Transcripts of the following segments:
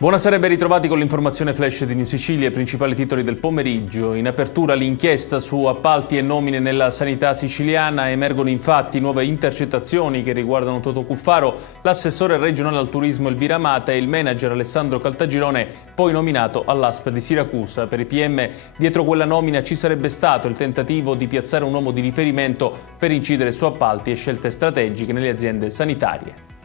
Buonasera e ben ritrovati con l'informazione flash di New Sicilia e i principali titoli del pomeriggio. In apertura l'inchiesta su appalti e nomine nella sanità siciliana. Emergono infatti nuove intercettazioni che riguardano Totò Cuffaro, l'assessore regionale al turismo Elvira Amata e il manager Alessandro Caltagirone, poi nominato all'ASP di Siracusa. Per i PM dietro quella nomina ci sarebbe stato il tentativo di piazzare un uomo di riferimento per incidere su appalti e scelte strategiche nelle aziende sanitarie.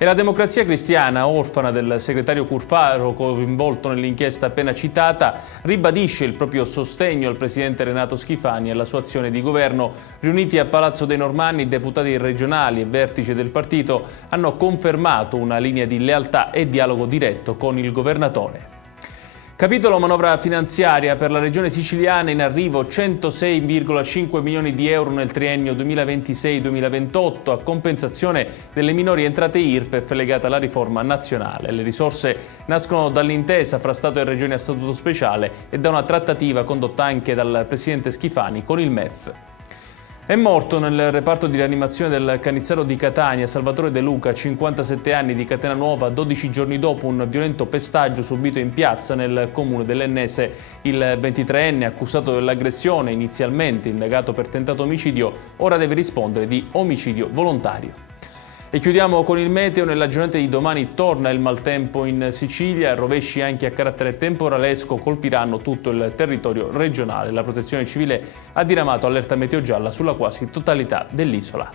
E la Democrazia Cristiana, orfana del segretario Cuffaro coinvolto nell'inchiesta appena citata, ribadisce il proprio sostegno al presidente Renato Schifani e alla sua azione di governo. Riuniti a Palazzo dei Normanni, deputati regionali e vertice del partito hanno confermato una linea di lealtà e dialogo diretto con il governatore. Capitolo manovra finanziaria per la regione siciliana, in arrivo 106,5 milioni di euro nel triennio 2026-2028 a compensazione delle minori entrate IRPEF legate alla riforma nazionale. Le risorse nascono dall'intesa fra Stato e regioni a statuto speciale e da una trattativa condotta anche dal presidente Schifani con il MEF. È morto nel reparto di rianimazione del Cannizzaro di Catania Salvatore De Luca, 57 anni, di Catena Nuova, 12 giorni dopo un violento pestaggio subito in piazza nel comune dell'Ennese. Il 23enne, accusato dell'aggressione, inizialmente indagato per tentato omicidio, ora deve rispondere di omicidio volontario. E chiudiamo con il meteo. Nella giornata di domani torna il maltempo in Sicilia, rovesci anche a carattere temporalesco colpiranno tutto il territorio regionale. La Protezione Civile ha diramato allerta meteo gialla sulla quasi totalità dell'isola.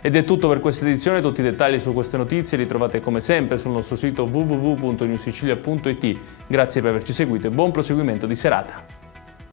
Ed è tutto per questa edizione. Tutti i dettagli su queste notizie li trovate come sempre sul nostro sito www.newsicilia.it. Grazie per averci seguito e buon proseguimento di serata.